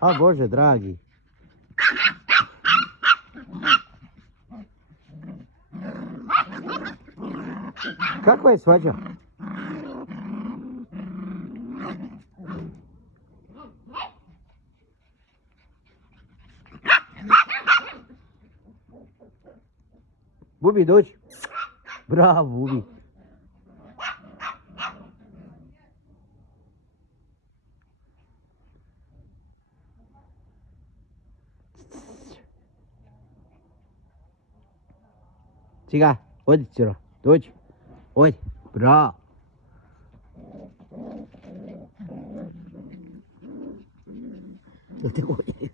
A Bože dragi. Kakva je svađa? Bubi, dođi. Bravo, Bubi. Ciga, odi Ciro, dođi. Odi, bravo. Jel te odi?